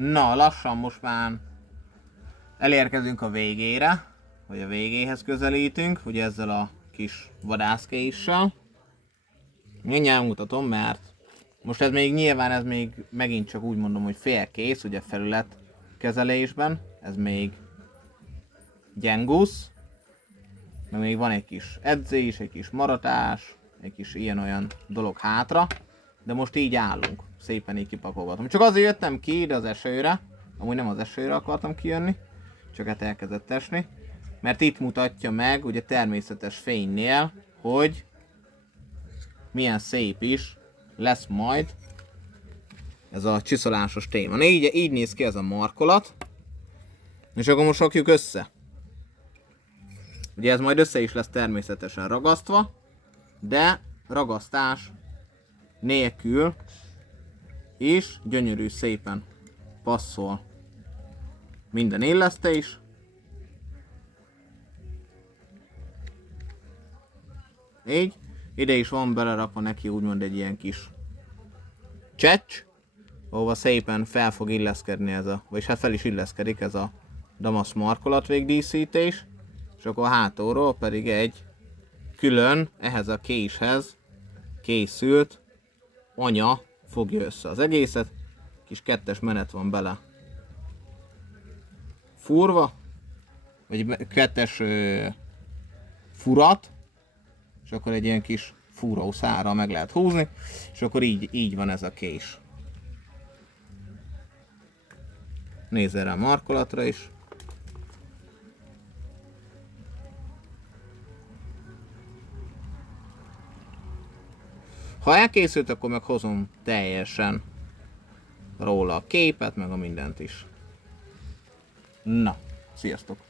Na, lassan most már elérkezünk a végére, vagy a végéhez közelítünk, ugye ezzel a kis vadászkéssel. Mindjárt mutatom, mert most ez még nyilván, ez még megint csak úgy mondom, hogy félkész, ugye felületkezelésben, ez még gyengusz, meg még van egy kis edzés, egy kis maratás, egy kis ilyen-olyan dolog hátra, de most így állunk, szépen így kipakolgatom. Csak azért jöttem ki ide az esőre, amúgy nem az esőre akartam kijönni, csak hát elkezdett esni, mert itt mutatja meg, ugye természetes fénynél, hogy milyen szép is lesz majd ez a csiszolásos téma. Így néz ki ez a markolat, és akkor most rakjuk össze. Ugye ez majd össze is lesz természetesen ragasztva, de ragasztás nélkül is gyönyörű szépen passzol minden illesztés. Így, ide is van belerakva neki úgymond egy ilyen kis csecs, ahova szépen fel fog illeszkedni ez a, vagyis hát fel is illeszkedik ez a damasz markolat végdíszítés, és akkor hátulról pedig egy külön ehhez a késhez készült anya fogja össze az egészet, kis kettes menet van bele furva, vagy kettes furat, és akkor egy ilyen kis fúró szárral meg lehet húzni, és akkor így van ez a kés. Nézz erre a markolatra is. Ha elkészült, akkor meghozom teljesen róla a képet, meg a mindent is. Na, sziasztok!